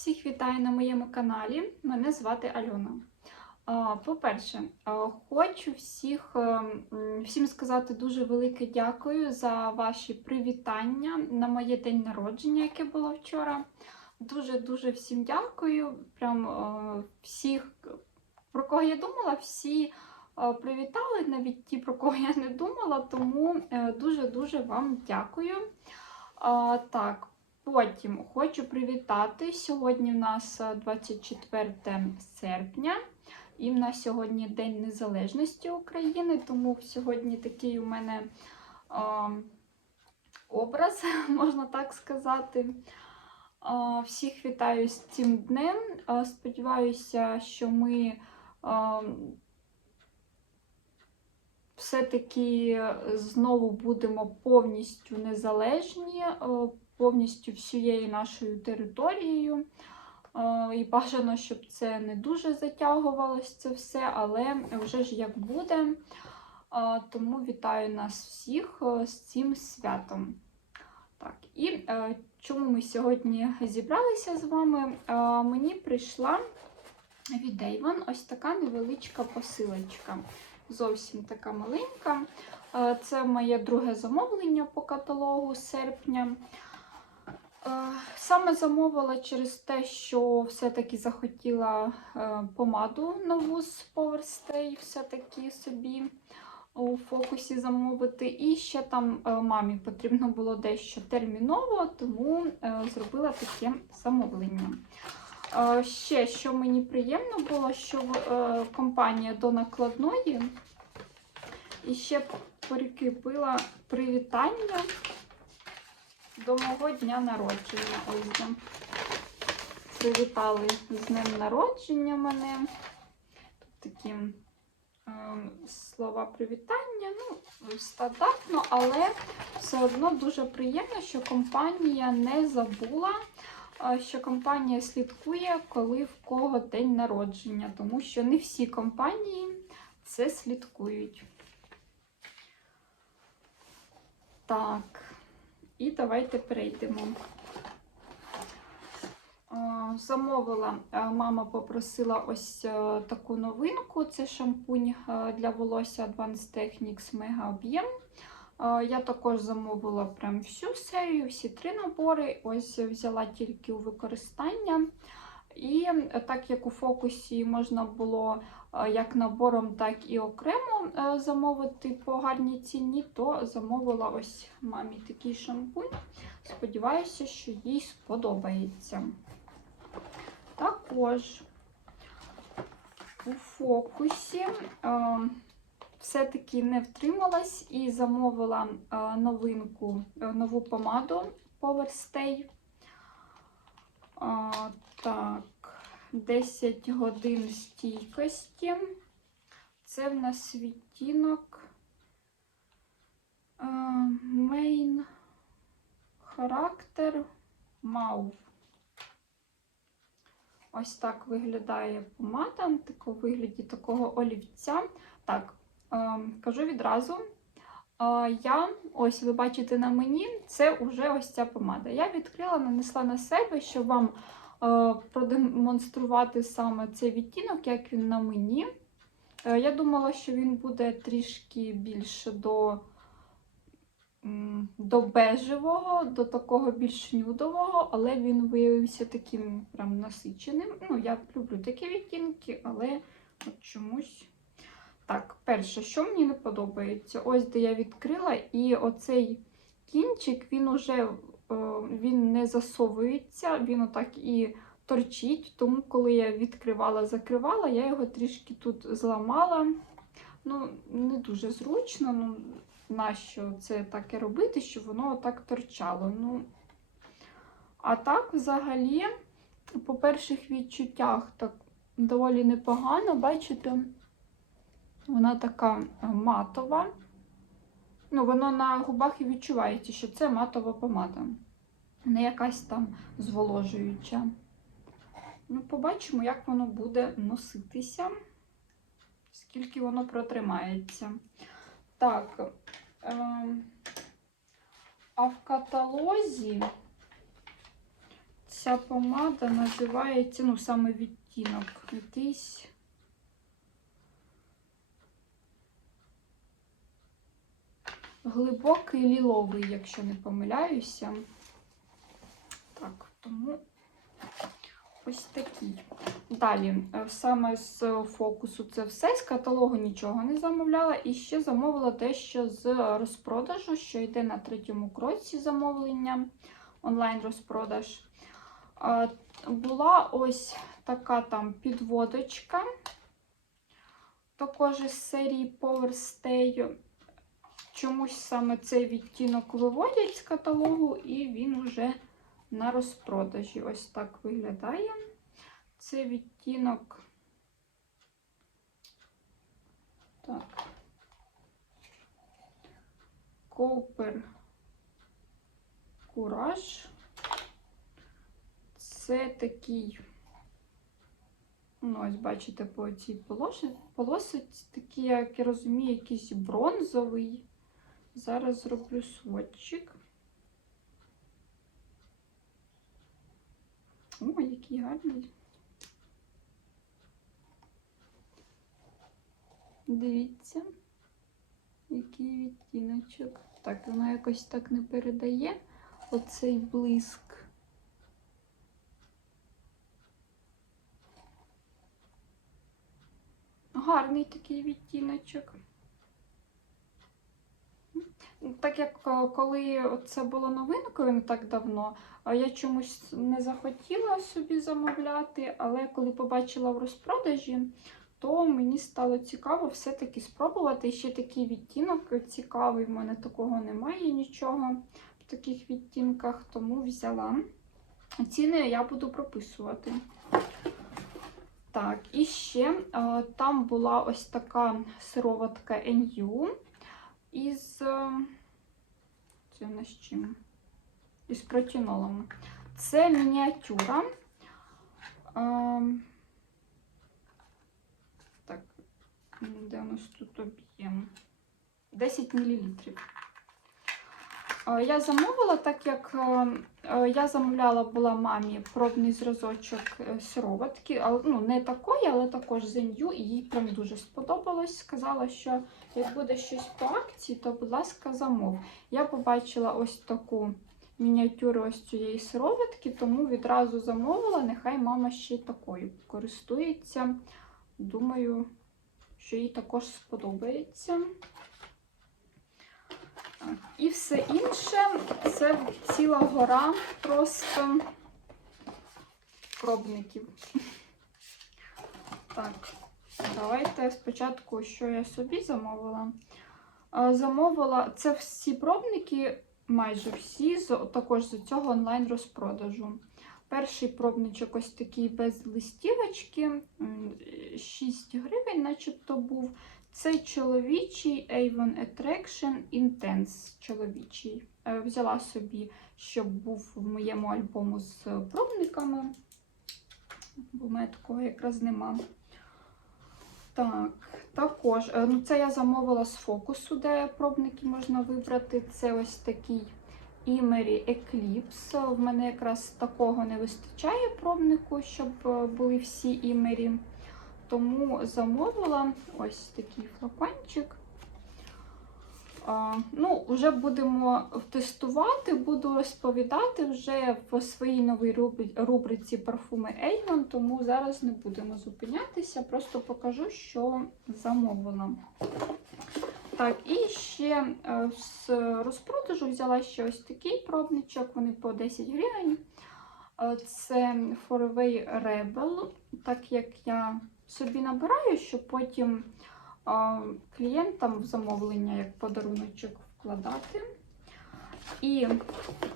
Всіх вітаю на моєму каналі. Мене звати Альона. По-перше, хочу всіх, е, всім сказати дуже велике дякую за ваші привітання на моє день народження, яке було вчора. Дуже-дуже всім дякую. Прям е, всіх, про кого я думала, всі е, привітали, навіть ті, про кого я не думала, тому дуже-дуже вам дякую. Так, потім хочу привітати. Сьогодні у нас е, 24 серпня, і в нас сьогодні День Незалежності України, тому сьогодні такий у мене а, образ, можна так сказати. А, Всіх вітаю з цим днем. А, Сподіваюся, що ми все-таки знову будемо повністю незалежні, е, повністю всією нашою територією. Е, І бажано, щоб це не дуже затягувалось це все, але вже ж як буде. Е, Тому вітаю нас всіх е, з цим святом. Так, і чому ми сьогодні зібралися з вами? Мені прийшла від Avon ось така невеличка посилочка. Зовсім така маленька. Це моє друге замовлення по каталогу серпня. Е, Саме замовила через те, що все-таки захотіла е, помаду нову з Stay все-таки собі у фокусі замовити. І ще там е, мамі потрібно було дещо терміново, тому зробила таке замовлення. Ще, що мені приємно було, що компанія до накладної і ще прикріпила привітання до мого дня народження. Ось де. Привітали з днем народження мене. Тут такі е, слова привітання. Ну, стандартно, але все одно дуже приємно, що компанія не забула, е, що компанія слідкує, коли в кого день народження, тому що не всі компанії це слідкують. Так, і давайте перейдемо. Замовила, мама попросила ось е, таку новинку. Це шампунь е, для волосся Advanced Techniques Mega Об'єм. Я також замовила прям всю серію, всі три набори. Ось взяла тільки у використання. І е, так як у фокусі можна було як набором, так і окремо е, замовити по гарній ціні, то замовила ось мамі такий шампунь. Сподіваюся, що їй сподобається. Також у фокусі е, все-таки не втрималась і замовила е, новинку, е, нову помаду Power Stay. Так, 10 годин стійкості. Це в нас відтінок мейн характер маув. Ось так виглядає помада, в вигляді такого олівця. Так, е, кажу відразу. Е, я, ось ви бачите на мені, це вже ось ця помада. Я відкрила, нанесла на себе, щоб вам продемонструвати саме цей відтінок, як він на мені. Е, я думала, що він буде трішки більше до, до бежевого, до такого більш нюдового, але він виявився таким прям насиченим. Ну, я люблю такі відтінки, але от чомусь. Так, перше, що мені не подобається, ось де я відкрила, і оцей кінчик, він уже е, він не засовується, він отак і торчить. Тому, коли я відкривала, закривала, я його трішки тут зламала. Ну, не дуже зручно. Ну, нащо це таке робити, щоб воно отак торчало. Ну, а так, взагалі, по перших відчуттях так доволі непогано, бачите? Вона така е, матова. Ну, воно на губах і відчувається, що це матова помада. Не якась там зволожуюча. Ну, побачимо, як воно буде носитися, скільки воно протримається. Так. Е а в каталозі Ця помада називається, ну, саме відтінок. Якийсь. Глибокий ліловий, якщо не помиляюся. Так, тому ось такий. Далі, е, саме з фокусу це все. З каталогу нічого не замовляла. І ще замовила дещо з розпродажу, що йде на третьому кроці замовлення, онлайн-розпродаж. Е, Була ось така там підводочка. Також із серії Power Stay. Чомусь саме цей відтінок виводять з каталогу, і він вже на розпродажі. Ось так виглядає. Це відтінок. Так. Копер Кураж. Це такий, ну, ось бачите, по цій полосі, полосиці, такий, як я розумію, якийсь бронзовий. Зараз зроблю сводчик. О, який гарний. Дивіться, який відтіночок. Так, воно якось так не передає оцей блиск. Гарний такий відтіночок. Так як е, коли це було новинкою не так давно, я чомусь не захотіла собі замовляти, але коли побачила в розпродажі, то мені стало цікаво все-таки спробувати. І ще такий відтінок цікавий, в мене такого немає нічого в таких відтінках, тому взяла. Ціни я буду прописувати. Так, і ще е, там була ось така сироватка NU із е, це на чим? Із протінолом. Це мініатюра. Е, так, де у нас тут об'єм? 10 мл. Е, Я замовила, так як е, е, я замовляла була мамі пробний зразочок сироватки, ну, не такої, але також з і їй прям дуже сподобалось. Сказала, що як буде щось по акції, то, будь ласка, замов. Я побачила ось таку мініатюру ось цієї сироватки, тому відразу замовила. Нехай мама ще й такою користується. Думаю, що їй також сподобається. І все інше це ціла гора просто пробників. Так, давайте спочатку, що я собі замовила. Замовила це всі пробники, майже всі, також з цього онлайн-розпродажу. Перший пробничок ось такий без листівочки, 6 гривень, начебто був. Це чоловічий Avon Attraction Intense чоловічий. Е, Взяла собі, щоб був в моєму альбому з пробниками, бо в мене такого якраз нема. Так, також, е, ну це я замовила з фокусу, де пробники можна вибрати. Це ось такий Імері Eclipse. В мене якраз такого не вистачає пробнику, щоб е, були всі імері. Тому замовила ось такий флакончик. Ну, вже будемо тестувати, буду розповідати вже в своїй новій рубриці парфуми Avon, тому зараз не будемо зупинятися, просто покажу, що замовила. Так, і ще е, з розпродажу взяла ще ось такий пробничок, вони по 10 гривень. Е, Це Forever Rebel, так як я собі набираю, щоб потім а, клієнтам в замовлення як подаруночок вкладати. І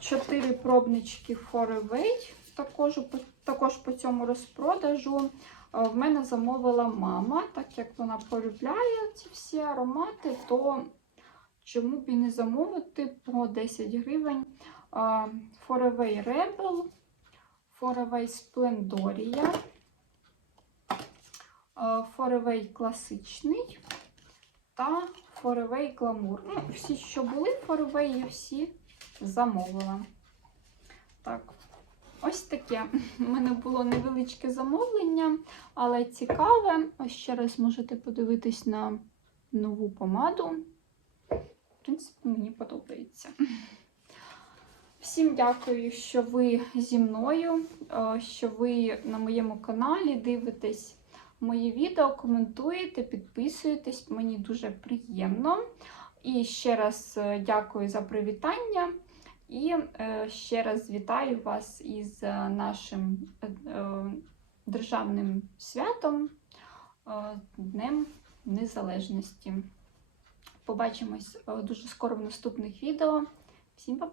4 пробнички Forever, також, також по цьому розпродажу. В мене замовила мама, так як вона полюбляє ці всі аромати, то чому б і не замовити по 10 гривень Forever Rebel, Forever Splendoria. Форевей класичний та Форевей Glamour. Ну, всі, що були Форевей, я всі замовила. Так, ось таке. У мене було невеличке замовлення, але цікаве. Ось ще раз можете подивитись на нову помаду. В принципі, мені подобається. Всім дякую, що ви зі мною, е, що ви на моєму каналі дивитесь мої відео, коментуєте, підписуєтесь. Мені дуже приємно. І ще раз е, дякую за привітання. І е, ще раз вітаю вас із е, нашим державним святом, Днем Незалежності. Побачимось дуже скоро в наступних відео. Всім па-па!